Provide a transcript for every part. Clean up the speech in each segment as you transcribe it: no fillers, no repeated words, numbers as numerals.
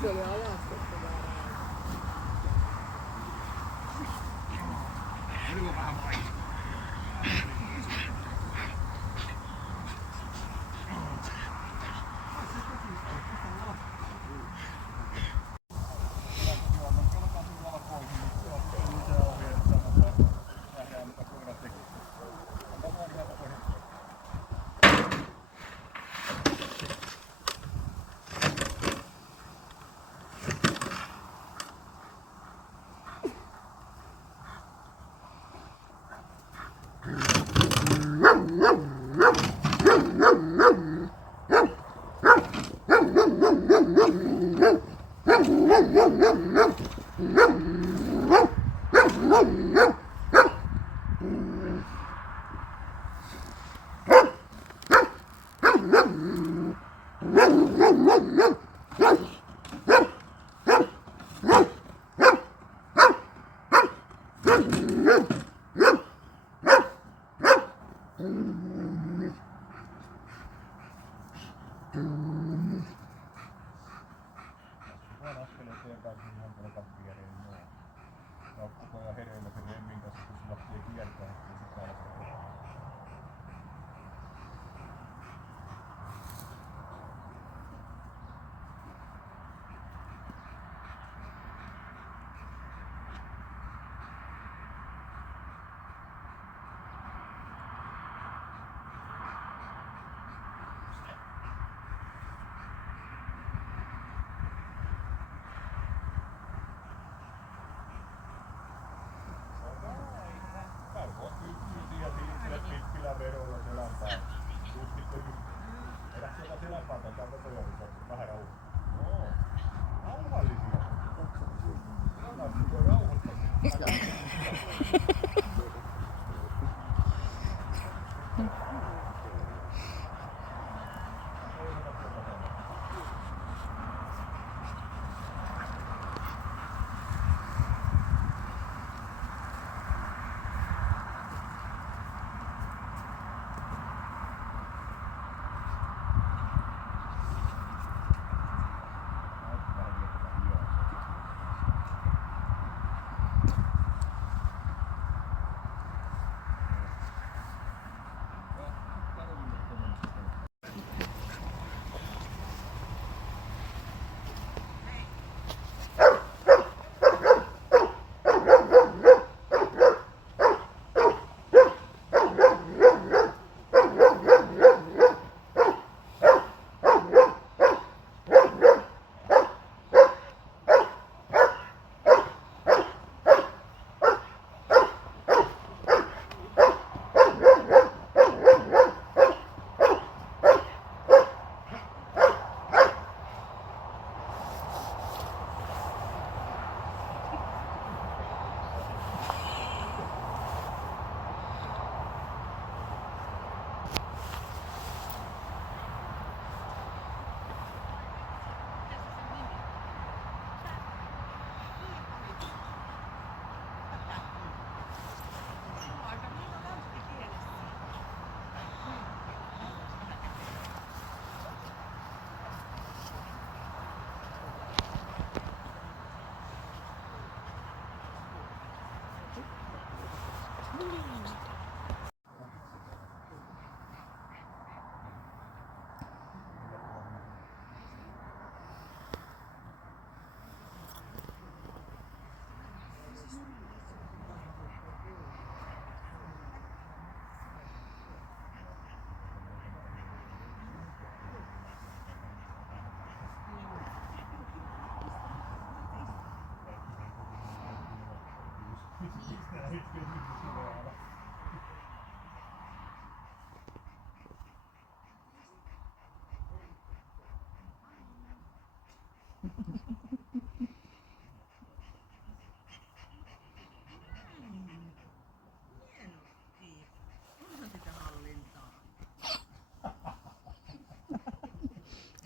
Se oli alastettavaa. Oliko vähän vaikea?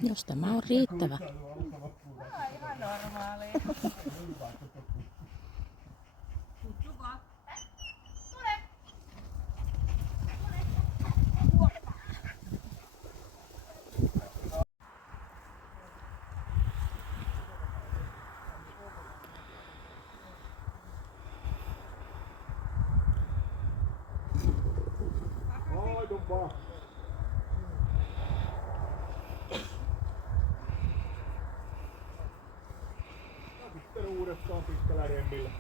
Jos tämä on riittävä. Ihan normaali. Sitten uudestaan pitkällä remmillä.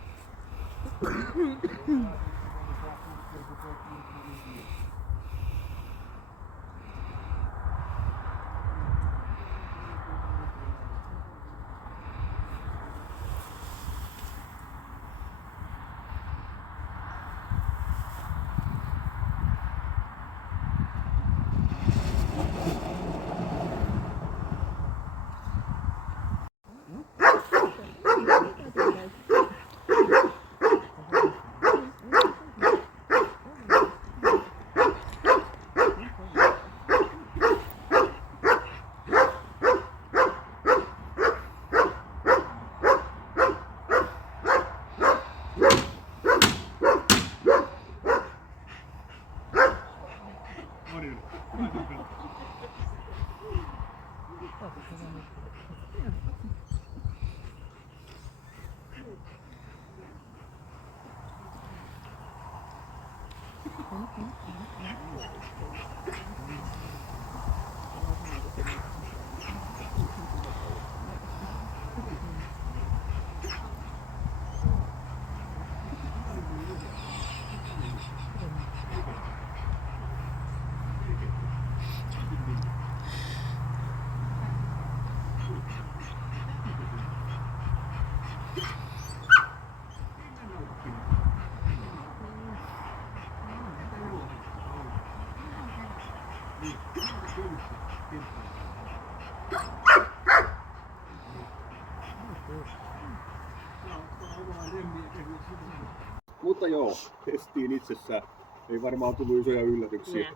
Mutta joo, testiin itsessään. Ei varmaan tullut isoja yllätyksiä.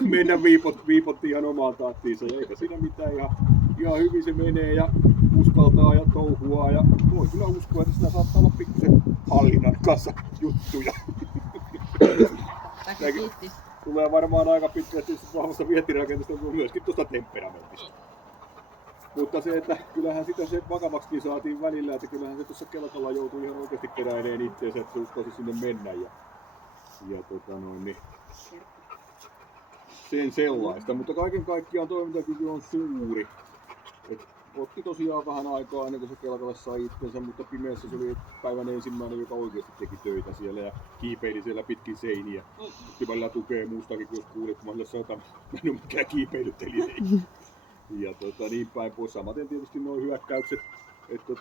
Mennä viipottiin ihan omaan tahtiinsa. Eikä siinä mitään, ihan hyvin se menee ja uskaltaa ja touhuaa. Ja voi kyllä uskoa, että sitä saattaa olla pikkusen hallinnan kanssa juttuja. Tulee varmaan aika pitkälti vahvasta vientirakenteesta, mutta myöskin tuosta temperamentista. Mutta se, että kyllähän sitä se vakavaksikin saatiin välillä, että kyllähän se tuossa kelkalla joutui ihan oikeasti keräilemään itseensä, että se uskalsi sinne mennä. Ja niin, sen sellaista, mutta kaiken kaikkiaan toimintakyky on suuri. Et otti tosiaan vähän aikaa ennen kuin se kelkalle sai itsensä, mutta pimeässä se oli päivän ensimmäinen, joka oikeasti teki töitä siellä ja kiipeili siellä pitkin seiniä. Otti välillä tukea muustakin, kun jos kuulit, kun mä sanoin, että mä en ole mikään kiipeilyttelijä. Ja niin päin pois. Samaten tietysti nuo hyökkäykset, että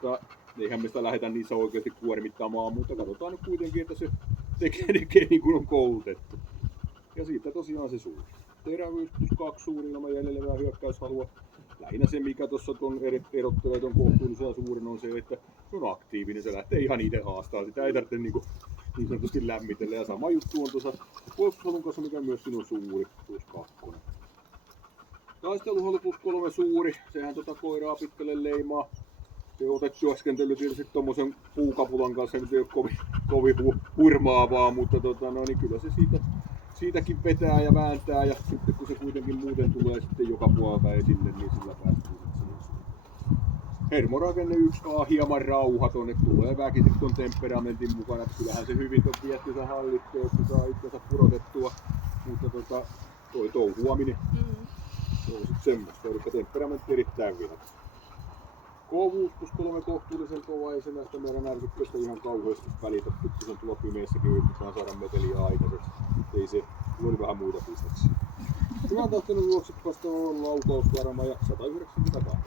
eihän me sitä lähdetä niissä oikeasti kuormittamaan, mutta katsotaan nyt kuitenkin, että se tekee niin kuin on koulutettu. Ja siitä tosiaan se suuri. Terävyys plus 2 suunnilma jäljellä vähän hyökkäyshalua. Lähinnä se, mikä tuossa erottelee ton kohtuullisen ja suurin, on se, että se on aktiivinen. Se lähtee ihan itse haastaa. Sitä ei tarvitse niin sanotusti lämmitellä. Ja sama juttu on tuossa puolustushalun kanssa, mikä myös on suuri plus 2. Taisteluhalu plus 3 suuri. Sehän koiraa pitkälle leimaa. Se otetyöskentely tietysti tommosen puukapulan kanssa nyt ei ole kovin hurmaavaa, mutta niin kyllä se siitäkin vetää ja vääntää ja sitten kun se kuitenkin muuten tulee sitten joka puolelta esille, niin sillä pääsee siihen. Hermorakenne 1A hieman rauhaton, että tulee väkisin ton temperamentin mukana. Kyllähän se hyvin ton viettinsä hallitsee, että saa itsensä pudotettua, mutta toi touhuaminen on sit semmoista, eli temperamentti erittäin vihaton. Kovuus plus 3 kohtuullisen kova, ei se näistä meidän ärsykkeistä ihan kauheasti välitä, kun sen tulla pimeessäkin yritetään saada meteliä aikaiseksi. Ei se, oli vähän muita pistettä. Hyvän tahtoinen luokset vastaava on laukausvarma ja 192.